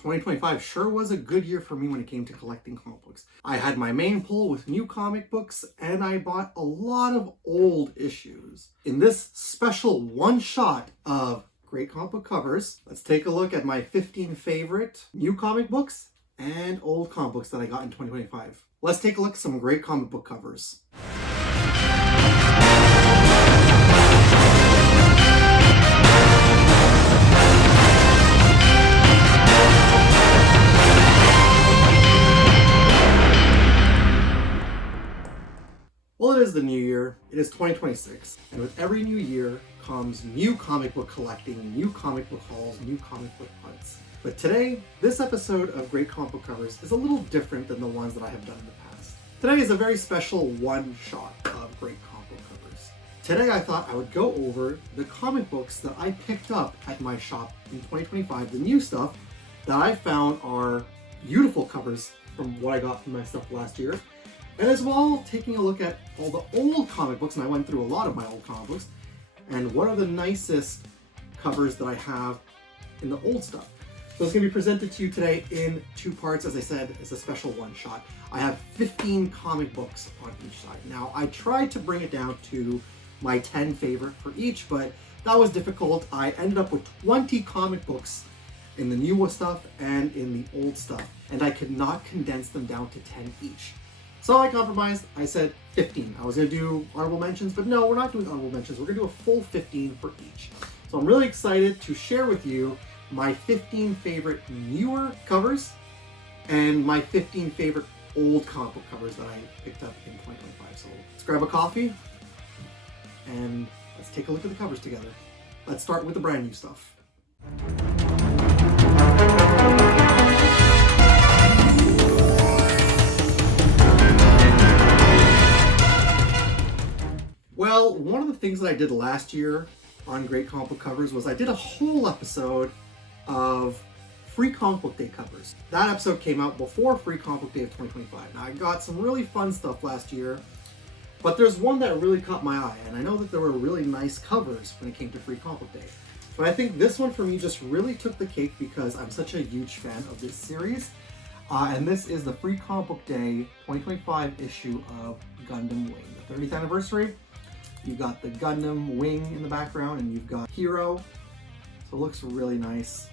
2025 sure was a good year for me when it came to collecting comic books. I had my main pull with new comic books, and I bought a lot of old issues. In this special one shot of great comic book covers, let's take a look at my 15 favorite new comic books and old comic books that I got in 2025. Let's take a look at some great comic book covers. Well, it is the new year. It is 2026. And with every new year comes new comic book collecting, new comic book hauls, new comic book hunts. But today, this episode of Great Comic Book Covers is a little different than the ones that I have done in the past. Today is a very special one shot of Great Comic Book Covers. Today I thought I would go over the comic books that I picked up at my shop in 2025, the new stuff that I found are beautiful covers from what I got from my stuff last year. And as well, taking a look at all the old comic books, and I went through a lot of my old comic books, and what are the nicest covers that I have in the old stuff. So it's going to be presented to you today in two parts. As I said, it's a special one shot. I have 15 comic books on each side. Now, I tried to bring it down to my 10 favorite for each, but that was difficult. I ended up with 20 comic books in the new stuff and in the old stuff, and I could not condense them down to 10 each. So I compromised. I said 15. I was going to do honorable mentions, but no, we're not doing honorable mentions. We're going to do a full 15 for each. So I'm really excited to share with you my 15 favorite newer covers and my 15 favorite old comic book covers that I picked up in 2025. So let's grab a coffee and let's take a look at the covers together. Let's start with the brand new stuff. Well, one of the things that I did last year on Great Comic Book Covers was I did a whole episode of Free Comic Book Day covers. That episode came out before Free Comic Book Day of 2025. Now, I got some really fun stuff last year, but there's one that really caught my eye, and I know that there were really nice covers when it came to Free Comic Book Day. But I think this one for me just really took the cake because I'm such a huge fan of this series. And this is the Free Comic Book Day 2025 issue of Gundam Wing, the 30th anniversary. You've got the Gundam Wing in the background, and you've got Hero. So it looks really nice.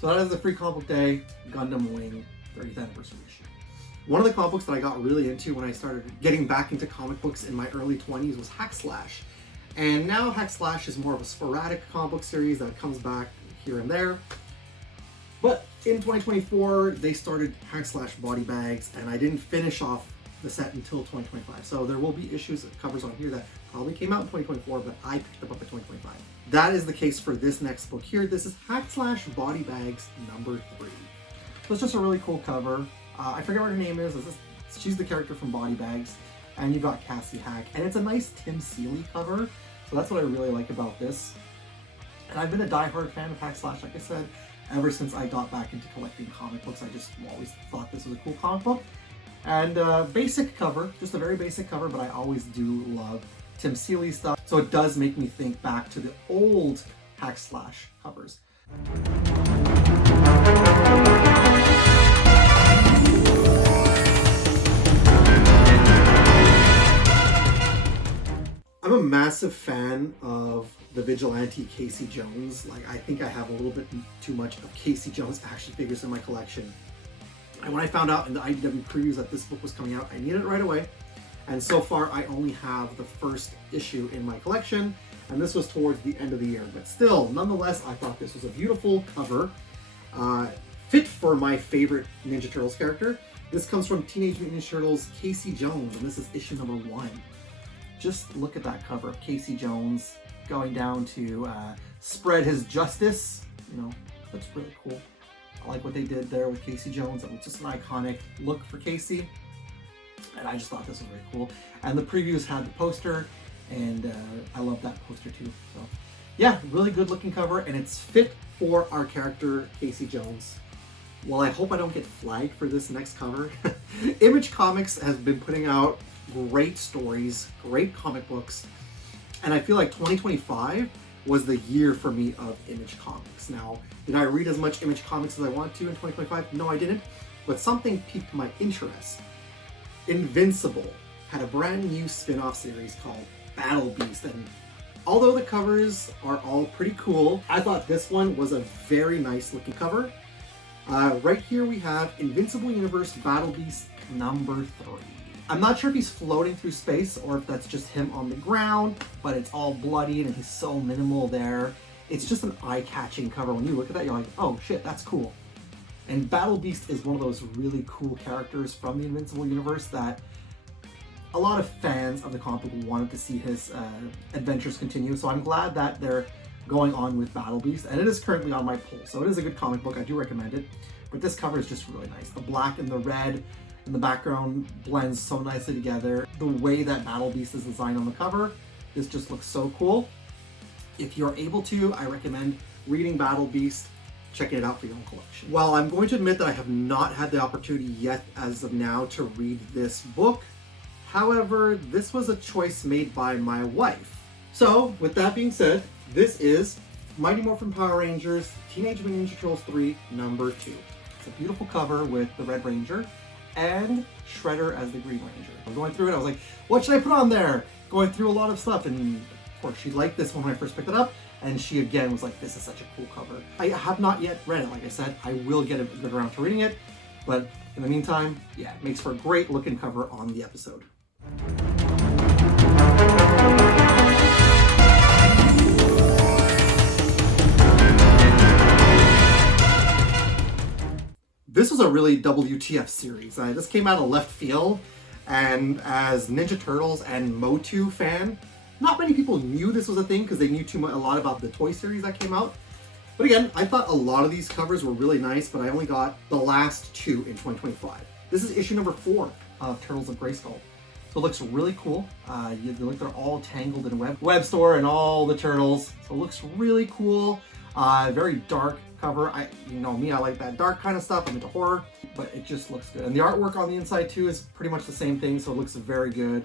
So that is the Free Comic Book Day Gundam Wing 30th anniversary issue. One of the comic books that I got really into when I started getting back into comic books in my early 20s was Hack Slash. And now Hack Slash is more of a sporadic comic book series that comes back here and there. But in 2024, they started Hack Slash Body Bags, and I didn't finish off the set until 2025. So there will be issues and covers on here that probably came out in 2024, but I picked them up in 2025. That is the case for this next book here. This is Hack Slash Body Bags number 3. So it's just a really cool cover. I forget what her name is. She's the character from Body Bags, and you've got Cassie Hack, and it's a nice Tim Seeley cover. So that's what I really like about this. And I've been a diehard fan of Hack Slash, like I said, ever since I got back into collecting comic books. I just always thought this was a cool comic book. And basic cover, just a very basic cover, but I always do love Tim Seeley stuff. So it does make me think back to the old Hack Slash covers. I'm a massive fan of the Vigilante Casey Jones. Like, I think I have a little bit too much of Casey Jones action figures in my collection. And when I found out in the IDW previews that this book was coming out, I needed it right away. And so far, I only have the first issue in my collection, and this was towards the end of the year. But still, nonetheless, I thought this was a beautiful cover, fit for my favorite Ninja Turtles character. This comes from Teenage Mutant Ninja Turtles Casey Jones, and this is issue number 1. Just look at that cover of Casey Jones going down to spread his justice. You know, that's really cool. I like what they did there with Casey Jones. It was just an iconic look for Casey. And I just thought this was very cool. And the previews had the poster, and I love that poster too. So yeah, really good looking cover, and it's fit for our character, Casey Jones. Well, I hope I don't get flagged for this next cover. Image Comics has been putting out great stories, great comic books, and I feel like 2025 was the year for me of Image Comics. Now, did I read as much Image Comics as I want to in 2025? No, I didn't, but something piqued my interest. Invincible had a brand new spin-off series called Battle Beast, and although the covers are all pretty cool, I thought this one was a very nice looking cover. Right here we have Invincible Universe Battle Beast number 3. I'm not sure if he's floating through space or if that's just him on the ground, but it's all bloodied and he's so minimal there. It's just an eye-catching cover. When you look at that, you're like, oh shit, that's cool. And Battle Beast is one of those really cool characters from the Invincible Universe that a lot of fans of the comic book wanted to see his adventures continue. So I'm glad that they're going on with Battle Beast, and it is currently on my pull. So it is a good comic book. I do recommend it. But this cover is just really nice. The black and the red in the background blends so nicely together. The way that Battle Beast is designed on the cover, this just looks so cool. If you're able to, I recommend reading Battle Beast, checking it out for your own collection. While I'm going to admit that I have not had the opportunity yet as of now to read this book, however, this was a choice made by my wife. So, with that being said, this is Mighty Morphin Power Rangers Teenage Mutant Ninja Turtles 3 number 2. It's a beautiful cover with the Red Ranger and Shredder as the Green Ranger. I'm going through it, I was like, what should I put on there? Going through a lot of stuff, and of course she liked this one when I first picked it up, and she again was like, this is such a cool cover. I have not yet read it, like I said. I will get around to reading it, but in the meantime, yeah, it makes for a great looking cover on the episode. This was a really WTF series. This came out of left field, and as Ninja Turtles and Motu fan, not many people knew this was a thing because they knew a lot about the toy series that came out. But again, I thought a lot of these covers were really nice, but I only got the last 2 in 2025. This is issue number 4 of Turtles of Grayskull. So it looks really cool. They're all tangled in web store and all the turtles. So it looks really cool. Very dark cover. You know me, I like that dark kind of stuff. I'm into horror, but it just looks good. And the artwork on the inside too is pretty much the same thing, so it looks very good.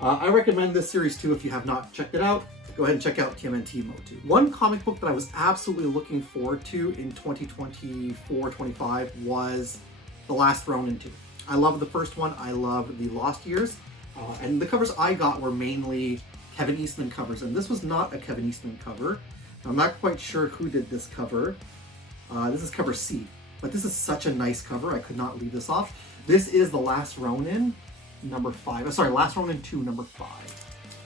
I recommend this series too if you have not checked it out. Go ahead and check out TMNT Motu. One comic book that I was absolutely looking forward to in 2024-25 was The Last Ronin 2. I love the first one. I love the Lost Years. And the covers I got were mainly Kevin Eastman covers, and this was not a Kevin Eastman cover. I'm not quite sure who did this cover. This is cover C, but this is such a nice cover. I could not leave this off. This is The Last Ronin number 5. Sorry, Last Ronin 2 number 5.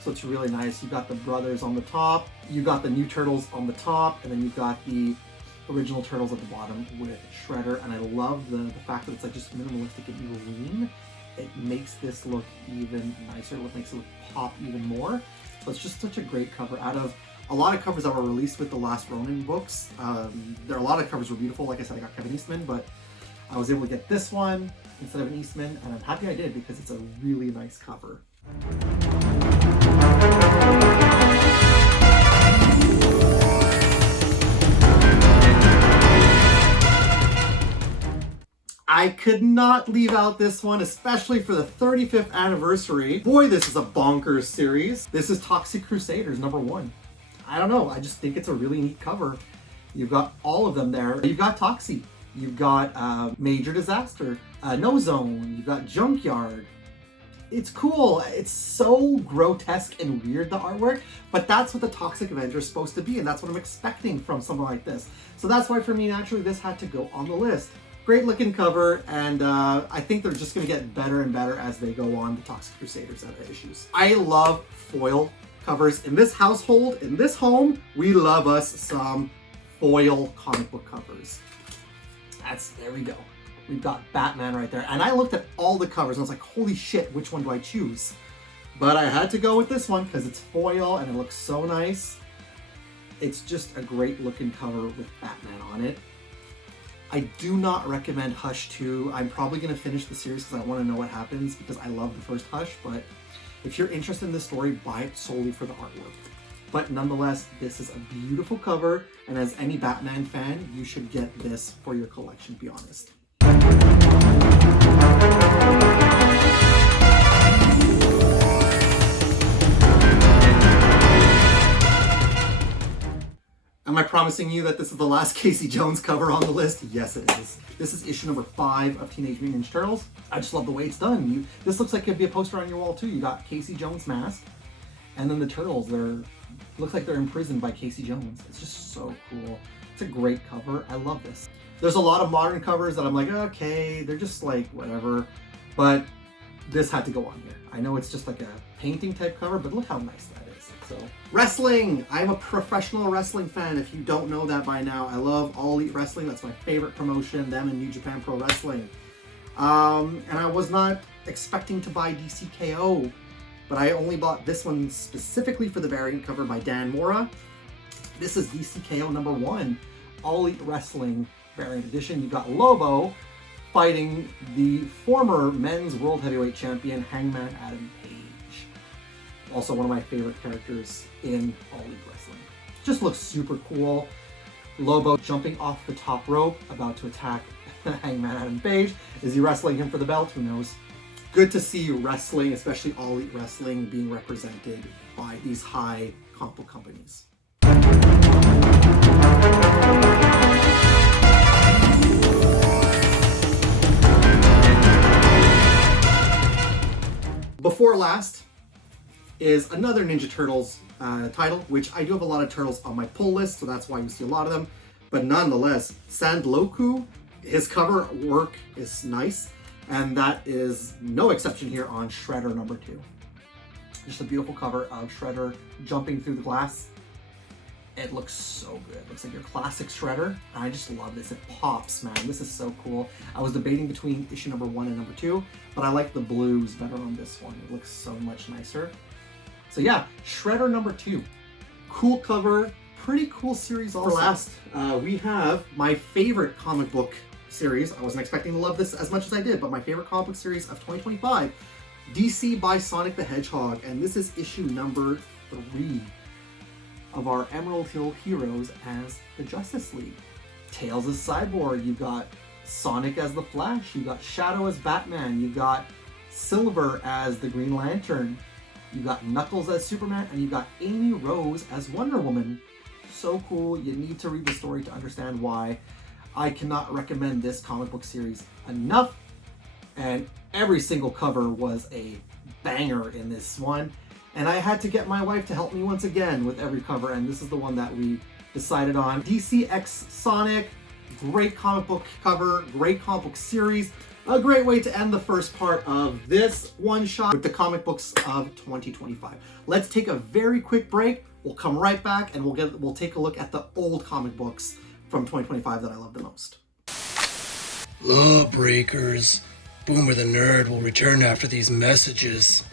So it's really nice. You got the brothers on the top, you got the new turtles on the top, and then you got the original turtles at the bottom with Shredder. And I love the fact that it's like just minimalistic and green. It makes this look even nicer. It makes it look pop even more. So it's just such a great cover. Out of a lot of covers that were released with the Last Ronin books, there are a lot of covers were beautiful. Like I said, I got Kevin Eastman, but I was able to get this one instead of an Eastman, and I'm happy I did because it's a really nice cover. I could not leave out this one, especially for the 35th anniversary. Boy, this is a bonkers series. This is Toxic Crusaders number 1. I don't know, I just think it's a really neat cover. You've got all of them there. You've got Toxie, you've got Major Disaster, No Zone, you've got Junkyard. It's cool. It's so grotesque and weird, the artwork, but that's what the Toxic Avenger is supposed to be, and that's what I'm expecting from something like this. So that's why for me, naturally, this had to go on the list. Great looking cover, and I think they're just going to get better and better as they go on the Toxic Crusaders issues. I love foil covers. In this household, in this home, we love us some foil comic book covers. There we go. We've got Batman right there. And I looked at all the covers and I was like, holy shit, which one do I choose? But I had to go with this one because it's foil and it looks so nice. It's just a great looking cover with Batman on it. I do not recommend Hush 2. I'm probably going to finish the series because I want to know what happens because I love the first Hush, but if you're interested in this story, buy it solely for the artwork. But nonetheless, this is a beautiful cover, and as any Batman fan, you should get this for your collection, to be honest. Am I promising you that this is the last Casey Jones cover on the list? Yes, it is. This is issue number 5 of Teenage Mutant Ninja Turtles. I just love the way it's done. This looks like it could be a poster on your wall too. You got Casey Jones mask, and then the turtles, looks like they're imprisoned by Casey Jones. It's just so cool. It's a great cover. I love this. There's a lot of modern covers that I'm like, okay, they're just like whatever, but this had to go on here. I know it's just like a painting type cover, but look how nice that is. So, wrestling. I'm a professional wrestling fan. If you don't know that by now, I love All Elite Wrestling. That's my favorite promotion, them and New Japan Pro Wrestling. And I was not expecting to buy DCKO, but I only bought this one specifically for the variant cover by Dan Mora. This is DCKO number 1, All Elite Wrestling variant edition. You've got Lobo fighting the former men's world heavyweight champion, Hangman Adam Page. Also one of my favorite characters in All Elite Wrestling. Just looks super cool. Lobo jumping off the top rope, about to attack Hangman Adam Page. Is he wrestling him for the belt? Who knows? Good to see wrestling, especially All Elite Wrestling, being represented by these high comic book companies. Before last is another Ninja Turtles title, which I do have a lot of turtles on my pull list, so that's why you see a lot of them. But nonetheless, Sandloku, his cover work is nice, and that is no exception here on Shredder number 2. Just a beautiful cover of Shredder jumping through the glass. It looks so good. It looks like your classic Shredder. And I just love this. It pops, man. This is so cool. I was debating between issue number 1 and number 2, but I like the blues better on this one. It looks so much nicer. So yeah, Shredder number 2. Cool cover. Pretty cool series also. For last, we have my favorite comic book series. I wasn't expecting to love this as much as I did, but my favorite comic book series of 2025, DC by Sonic the Hedgehog. And this is issue number 3. Of our Emerald Hill heroes as the Justice League. Tails as Cyborg, you've got Sonic as the Flash, you've got Shadow as Batman, you've got Silver as the Green Lantern, you've got Knuckles as Superman, and you've got Amy Rose as Wonder Woman. So cool. You need to read the story to understand why. I cannot recommend this comic book series enough, and every single cover was a banger in this one. And I had to get my wife to help me once again with every cover, and this is the one that we decided on. DC X Sonic, great comic book cover, great comic book series. A great way to end the first part of this one-shot with the comic books of 2025. Let's take a very quick break. We'll come right back and we'll take a look at the old comic books from 2025 that I love the most. Lawbreakers. Boomer the Nerd will return after these messages.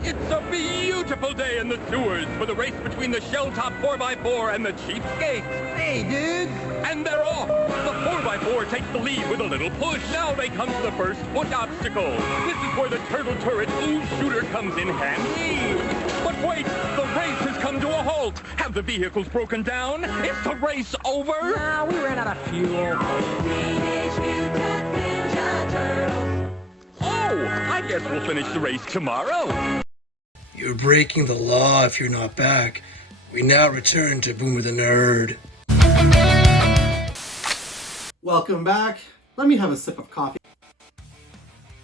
It's a beautiful day in the sewers for the race between the shell-top 4x4 and the cheapskates. Hey, dude! And they're off! The 4x4 takes the lead with a little push. Now they come to the first foot obstacle. This is where the turtle turret ooze shooter comes in handy. But wait, the race has come to a halt. Have the vehicles broken down? Is the race over? Nah, we ran out of fuel. Oh, I guess we'll finish the race tomorrow. You're breaking the law if you're not back. We now return to Boomer the Nerd. Welcome back. Let me have a sip of coffee.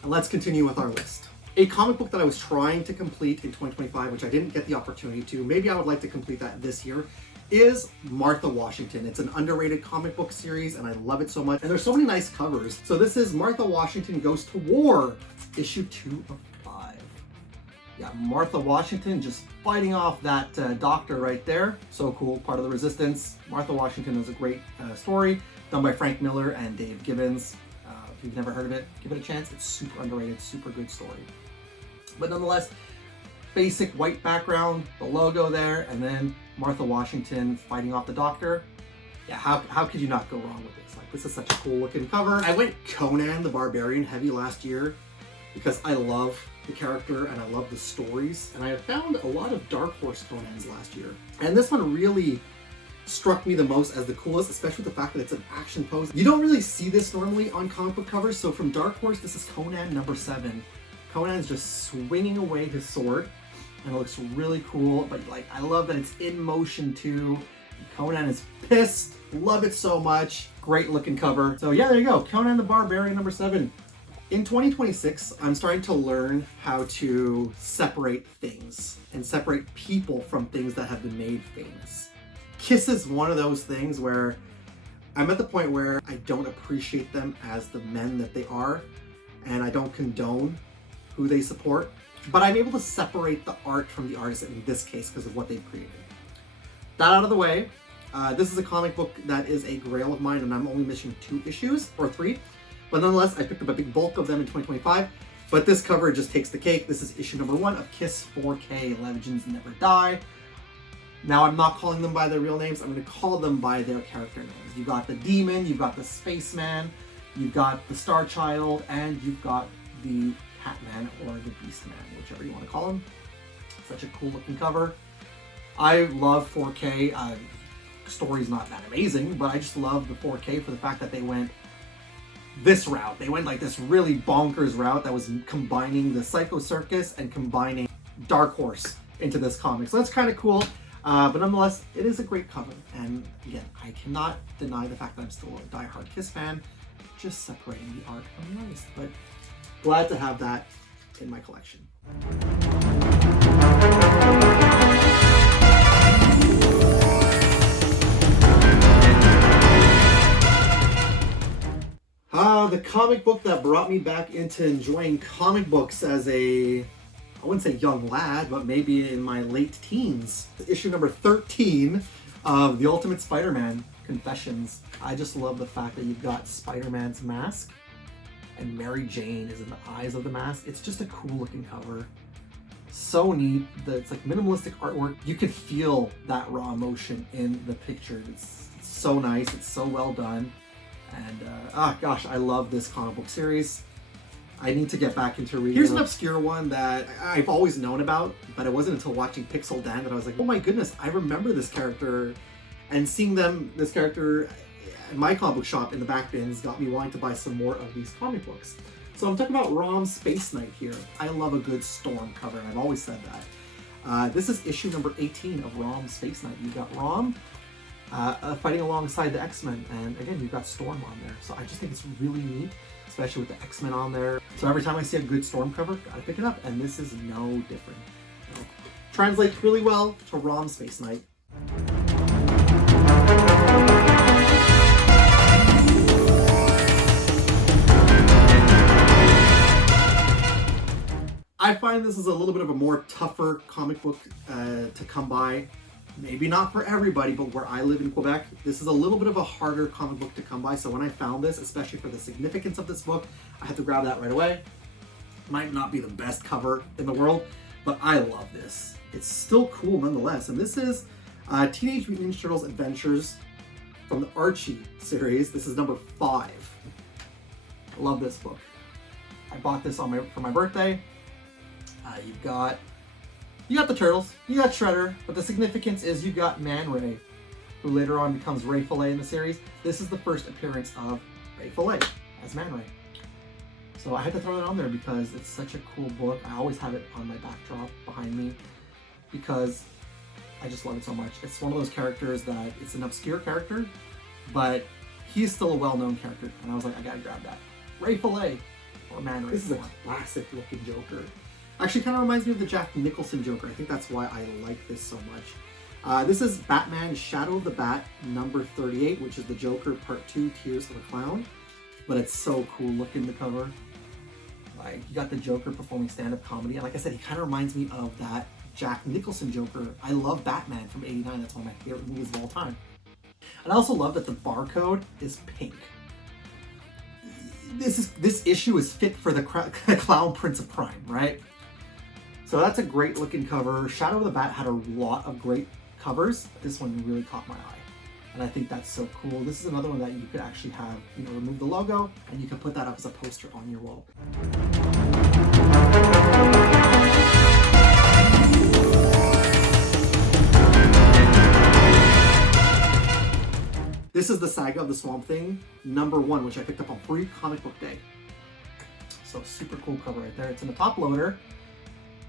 And let's continue with our list. A comic book that I was trying to complete in 2025, which I didn't get the opportunity to, maybe I would like to complete that this year, is Martha Washington. It's an underrated comic book series, and I love it so much. And there's so many nice covers. So this is Martha Washington Goes to War, issue 2 of 5. Yeah, Martha Washington just fighting off that doctor right there. So cool, part of the Resistance. Martha Washington is a great story, done by Frank Miller and Dave Gibbons. If you've never heard of it, give it a chance. It's super underrated, super good story. But nonetheless, basic white background, the logo there, and then Martha Washington fighting off the doctor. Yeah, how could you not go wrong with this? Like, this is such a cool looking cover. I went Conan the Barbarian heavy last year because I love the character and I love the stories. And I found a lot of Dark Horse Conans last year. And this one really struck me the most as the coolest, especially the fact that it's an action pose. You don't really see this normally on comic book covers. So from Dark Horse, this is Conan number 7. Conan's just swinging away his sword. and it looks really cool. But like, I love that it's in motion too. Conan is pissed. Love it so much. Great looking cover. So yeah, there you go. Conan the Barbarian number 7. In 2026, I'm starting to learn how to separate things and separate people from things that have been made famous. Kiss is one of those things where I'm at the point where I don't appreciate them as the men that they are, and I don't condone who they support, but I'm able to separate the art from the artist in this case because of what they've created. That out of the way, this is a comic book that is a grail of mine, and I'm only missing 2 issues, or 3, but nonetheless, I picked up a big bulk of them in 2025, but this cover just takes the cake. This is issue number 1 of Kiss 4K, Legends Never Die. Now, I'm not calling them by their real names. I'm going to call them by their character names. You've got the Demon, you've got the Spaceman, you've got the Star Child, and you've got the Catman or the Beastman, whichever you want to call him. Such a cool looking cover. I love 4K. Story's not that amazing, but I just love the 4K for the fact that they went this route. They went like this really bonkers route that was combining the Psycho Circus and combining Dark Horse into this comic. So that's kind of cool. But nonetheless, it is a great cover. And again, I cannot deny the fact that I'm still a diehard Kiss fan, just separating the art from the artist. But glad to have that in my collection. The comic book that brought me back into enjoying comic books as a, I wouldn't say young lad, but maybe in my late teens. Issue number 13 of The Ultimate Spider-Man Confessions. I just love the fact that you've got Spider-Man's mask and Mary Jane is in the eyes of the mask. It's just a cool looking cover. So neat. It's like minimalistic artwork. You can feel that raw emotion in the picture. It's so nice. It's so well done. And gosh, I love this comic book series. I need to get back into reading. Here's an obscure one that I've always known about, but it wasn't until watching Pixel Dan that I was like, oh my goodness, I remember this character. And seeing this character at my comic book shop in the back bins got me wanting to buy some more of these comic books. So I'm talking about Rom Space Knight here. I love a good Storm cover, and I've always said that. This is issue number 18 of Rom Space Knight. You've got Rom fighting alongside the X-Men, and again, you've got Storm on there. So I just think it's really neat, especially with the X-Men on there. So every time I see a good Storm cover, gotta pick it up, and this is no different. Translates really well to Rom Space Knight. I find this is a little bit of a more tougher comic book to come by. Maybe not for everybody, but where I live in Quebec, this is a little bit of a harder comic book to come by. So when I found this, especially for the significance of this book, I had to grab that right away. Might not be the best cover in the world, but I love this. It's still cool nonetheless. And this is Teenage Mutant Ninja Turtles Adventures from the Archie series. This is number 5. I love this book. I bought this for my birthday. You got the Turtles, you got Shredder, but the significance is you got Man Ray, who later on becomes Ray Fillet in the series. This is the first appearance of Ray Fillet as Man Ray. So I had to throw that on there because it's such a cool book. I always have it on my backdrop behind me because I just love it so much. It's one of those characters that it's an obscure character, but he's still a well-known character. And I was like, I gotta grab that. Ray Fillet or Man Ray. This is a classic looking Joker. Actually kind of reminds me of the Jack Nicholson Joker. I think that's why I like this so much. This is Batman Shadow of the Bat number 38, which is the Joker Part 2, Tears of the Clown. But it's so cool looking, the cover. Like, you got the Joker performing stand-up comedy. And like I said, he kind of reminds me of that Jack Nicholson Joker. I love Batman from '89. That's one of my favorite movies of all time. And I also love that the barcode is pink. This issue is fit for the Clown Prince of Crime, right? So that's a great looking cover. Shadow of the Bat had a lot of great covers. This one really caught my eye. And I think that's so cool. This is another one that you could actually have, remove the logo and you can put that up as a poster on your wall. This is the Saga of the Swamp Thing, number 1, which I picked up on Free Comic Book Day. So super cool cover right there. It's in the top loader.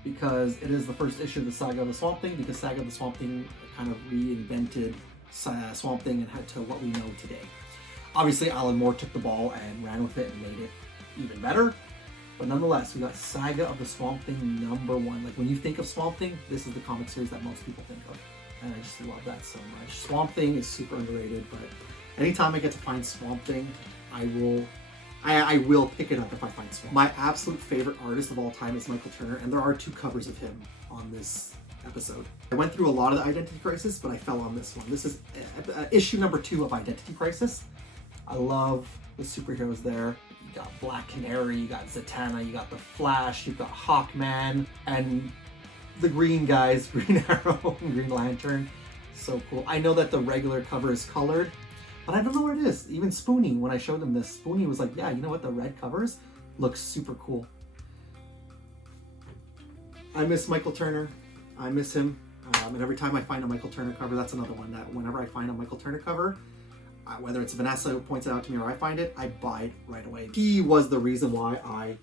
because it is the first issue of the Saga of the Swamp Thing, because Saga of the Swamp Thing kind of reinvented Swamp Thing and had to what we know today. Obviously, Alan Moore took the ball and ran with it and made it even better. But nonetheless, we got Saga of the Swamp Thing #1. Like, when you think of Swamp Thing, this is the comic series that most people think of. And I just love that so much. Swamp Thing is super underrated, but anytime I get to find Swamp Thing, I will pick it up if I find Swamp. My absolute favorite artist of all time is Michael Turner, and there are 2 covers of him on this episode. I went through a lot of the Identity Crisis, but I fell on this one. This is issue #2 of Identity Crisis. I love the superheroes there. You got Black Canary, you got Zatanna, you got the Flash, you got Hawkman, and the green guys, Green Arrow and Green Lantern. So cool. I know that the regular cover is colored, but I don't know what it is. Even Spoonie, when I showed him this, Spoonie was like, yeah, you know what, the red covers looks super cool. I miss Michael Turner. I miss him. And every time I find a Michael Turner cover, that's another one that whenever I find a Michael Turner cover, whether it's Vanessa who points it out to me or I find it, I buy it right away. He was the reason why I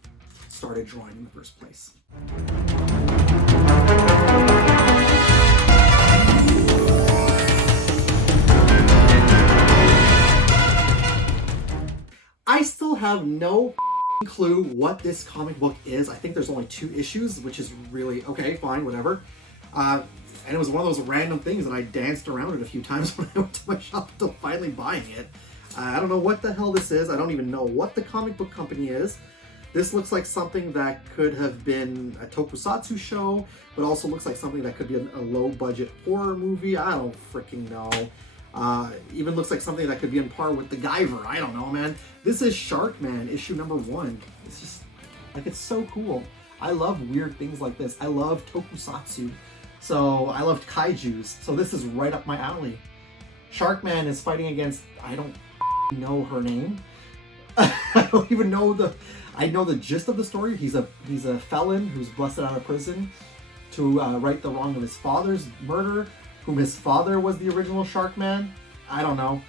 started drawing in the first place. I still have no clue what this comic book is. I think there's only 2 issues, which is really, okay, fine, whatever. And it was one of those random things that I danced around it a few times when I went to my shop until finally buying it. I don't know what the hell this is. I don't even know what the comic book company is. This looks like something that could have been a tokusatsu show, but also looks like something that could be a low-budget horror movie. I don't freaking know. Even looks like something that could be on par with The Guyver. I don't know, man. This is Sharkman, issue #1. It's just, like, it's so cool. I love weird things like this. I love tokusatsu. So I loved kaijus. So this is right up my alley. Sharkman is fighting against, I don't know her name. I don't even know I know the gist of the story. He's a felon who's busted out of prison to right the wrong of his father's murder, whom his father was the original Sharkman. I don't know.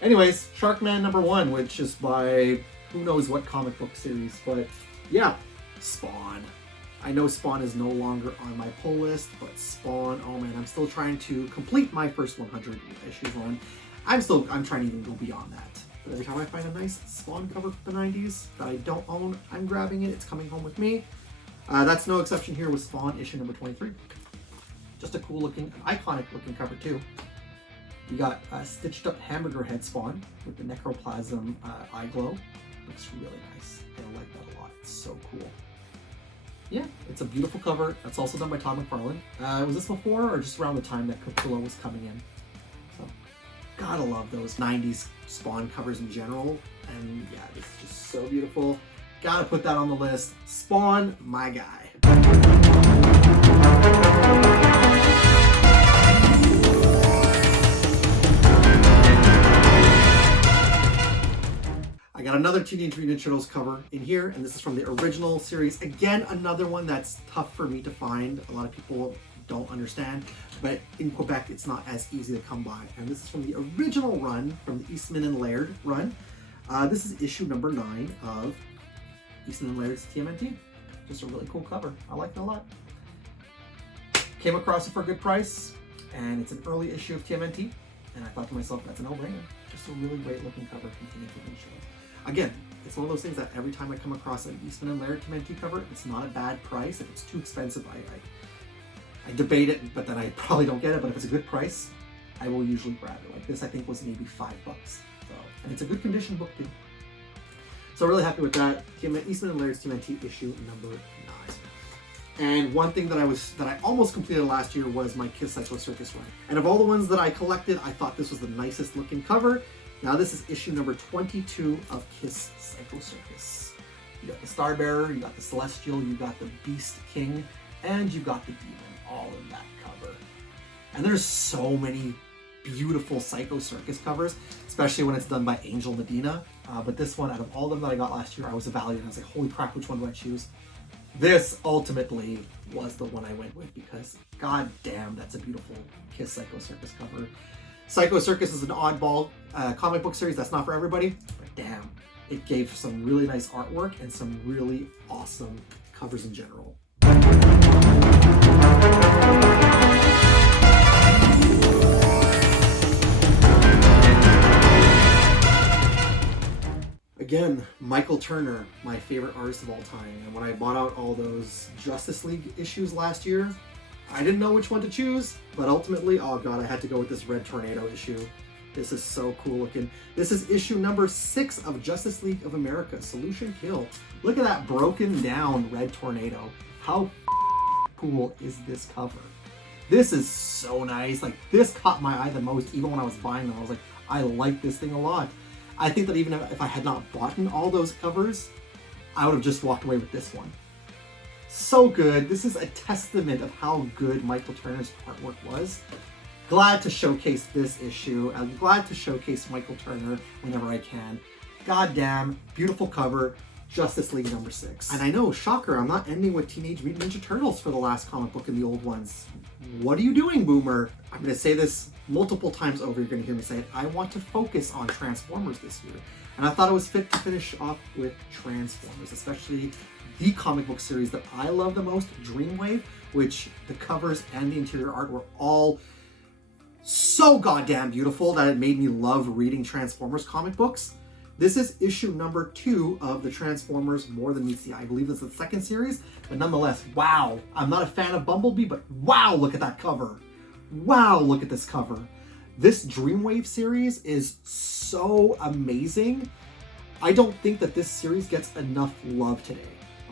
Anyways, Sharkman #1, which is by who knows what comic book series, but yeah, Spawn. I know Spawn is no longer on my pull list, but Spawn, oh man, I'm still trying to complete my first 100 issue run. I'm trying to even go beyond that. But every time I find a nice Spawn cover from the 90s that I don't own, I'm grabbing it. It's coming home with me. That's no exception here with Spawn issue #23. Just a cool looking, iconic looking cover too. You got stitched up hamburger head Spawn with the necroplasm eye glow. Looks really nice. I like that a lot. It's so cool. Yeah, it's a beautiful cover. That's also done by Todd McFarlane. Was this before or just around the time that Capullo was coming in? So, gotta love those 90s Spawn covers in general. And yeah, this is just so beautiful. Gotta put that on the list. Spawn, my guy. I got another Teenage Mutant Ninja Turtles cover in here, and this is from the original series. Again, another one that's tough for me to find. A lot of people don't understand, but in Quebec, it's not as easy to come by. And this is from the original run, from the Eastman and Laird run. This is issue #9 of Eastman and Laird's TMNT. Just a really cool cover. I like it a lot. Came across it for a good price, and it's an early issue of TMNT. And I thought to myself, that's a no-brainer. Just a really great looking cover from Teenage Mutant Ninja Turtles. Again, it's one of those things that every time I come across an Eastman and Laird TMNT cover, it's not a bad price. If it's too expensive, I debate it, but then I probably don't get it. But if it's a good price, I will usually grab it. Like this, I think was maybe $5. So, and it's a good condition book too. So really happy with that. Eastman and Laird's TMNT issue #9. And one thing that I almost completed last year was my Kiss Psycho Circus run. And of all the ones that I collected, I thought this was the nicest looking cover. Now this is issue #22 of Kiss Psycho Circus. You got the Star Bearer, you got the Celestial, you got the Beast King, and you got the Demon all in that cover. And there's so many beautiful Psycho Circus covers, especially when it's done by Angel Medina. But this one, out of all of them that I got last year, I was evaluating. I was like, holy crap, which one do I choose? This ultimately was the one I went with because god damn, that's a beautiful Kiss Psycho Circus cover. Psycho Circus is an oddball comic book series that's not for everybody, but damn, it gave some really nice artwork and some really awesome covers in general. Again, Michael Turner, my favorite artist of all time. And when I bought out all those Justice League issues last year, I didn't know which one to choose, but ultimately, oh god, I had to go with this Red Tornado issue. This is so cool looking. This is issue number 6 of Justice League of America, Solution Kill. Look at that broken down Red Tornado. How cool is this cover? This is so nice. Like, this caught my eye the most, even when I was buying them. I was like, I like this thing a lot. I think that even if I had not bought all those covers, I would have just walked away with this one. So good. This is a testament of how good Michael Turner's artwork was. Glad to showcase this issue. I'm glad to showcase Michael Turner whenever I can. Goddamn, beautiful cover. Justice League number 6. And I know, shocker, I'm not ending with Teenage Mutant Ninja Turtles for the last comic book in the old ones. What are you doing, Boomer? I'm going to say this multiple times over. You're going to hear me say it. I want to focus on Transformers this year. And I thought it was fit to finish off with Transformers, especially the comic book series that I love the most, Dreamwave, which the covers and the interior art were all so goddamn beautiful that it made me love reading Transformers comic books. This is issue number 2 of the Transformers More Than Meets the Eye. I believe this is the second series, but nonetheless, wow. I'm not a fan of Bumblebee, but wow, look at that cover. Wow, look at this cover. This Dreamwave series is so amazing. I don't think that this series gets enough love today.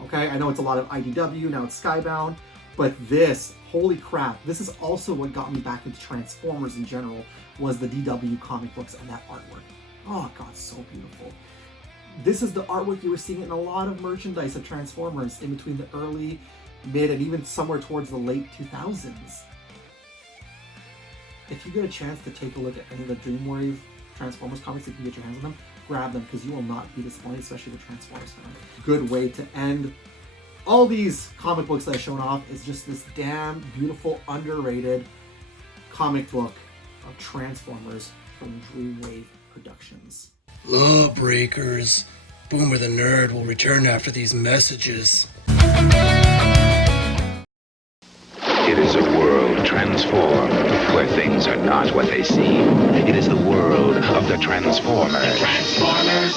Okay, I know it's a lot of IDW, now it's Skybound, but this, holy crap, this is also what got me back into Transformers in general, was the DW comic books and that artwork. Oh god, so beautiful. This is the artwork you were seeing in a lot of merchandise of Transformers in between the early, mid, and even somewhere towards the late 2000s. If you get a chance to take a look at any of the Dreamwave Transformers comics, if you can get your hands on them, grab them because you will not be disappointed, especially with Transformers fan. Good way to end all these comic books that I've shown off is just this damn beautiful, underrated comic book of Transformers from Dreamwave Productions. Lawbreakers. Boomer the Nerd will return after these messages. It is a world transformed, where things are not what they seem. It is the world of the Transformers. Transformers,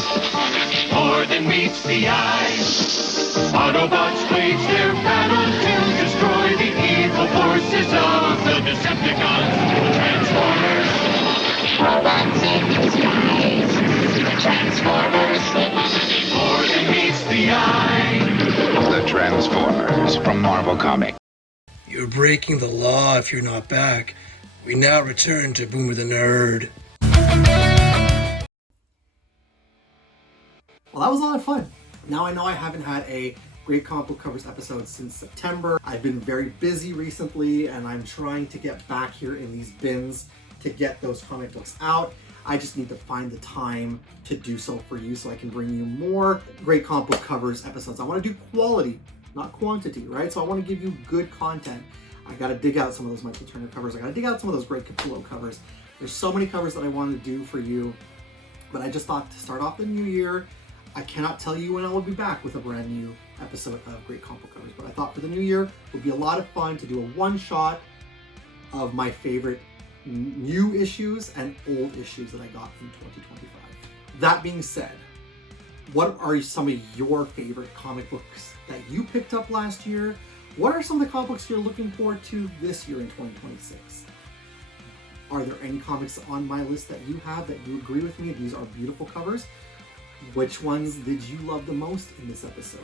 more than meets the eye. Autobots wage their battle to destroy the evil forces of the Decepticons. Transformers, robots in disguise. Transformers, more than meets the eye. The Transformers from Marvel Comics. You're breaking the law if you're not back. We now return to Boomer the Nerd. Well, that was a lot of fun. Now I know I haven't had a Great Comic Book Covers episode since September. I've been very busy recently, and I'm trying to get back here in these bins to get those comic books out. I just need to find the time to do so for you so I can bring you more Great Comic Book Covers episodes. I want to do quality, not quantity, right? So I want to give you good content. I got to dig out some of those Michael Turner covers. I got to dig out some of those great Capullo covers. There's so many covers that I want to do for you, but I just thought to start off the new year, I cannot tell you when I will be back with a brand new episode of Great Comic Book Covers, but I thought for the new year it would be a lot of fun to do a one-shot of my favorite new issues and old issues that I got in 2025. That being said, what are some of your favorite comic books that you picked up last year? What are some of the comic books you're looking forward to this year in 2026? Are there any comics on my list that you have that you agree with me? These are beautiful covers. Which ones did you love the most in this episode?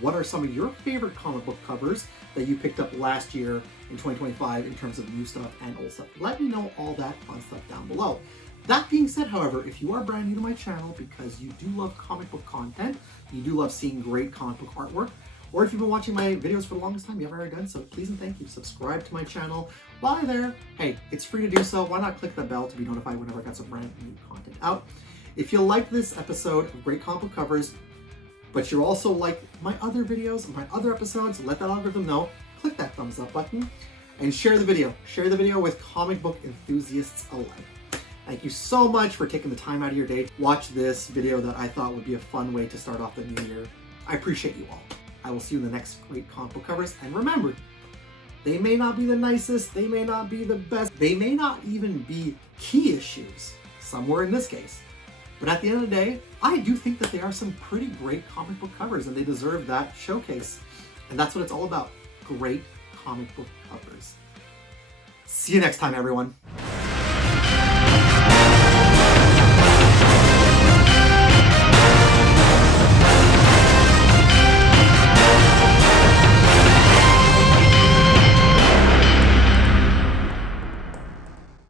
What are some of your favorite comic book covers that you picked up last year in 2025 in terms of new stuff and old stuff? Let me know all that fun stuff down below. That being said, however, if you are brand new to my channel because you do love comic book content, you do love seeing great comic book artwork, or if you've been watching my videos for the longest time, you haven't already done so, please and thank you, subscribe to my channel. While you're there, hey, it's free to do so. Why not click the bell to be notified whenever I got some brand new content out? If you like this episode of Great Comic Book Covers, but you also like my other videos, my other episodes, let that algorithm know. Click that thumbs up button and share the video. Share the video with comic book enthusiasts alike. Thank you so much for taking the time out of your day to watch this video that I thought would be a fun way to start off the new year. I appreciate you all. I will see you in the next Great Comic Book Covers. And remember, they may not be the nicest, they may not be the best, they may not even be key issues, somewhere in this case. But at the end of the day, I do think that they are some pretty great comic book covers, and they deserve that showcase. And that's what it's all about. Great comic book covers. See you next time, everyone.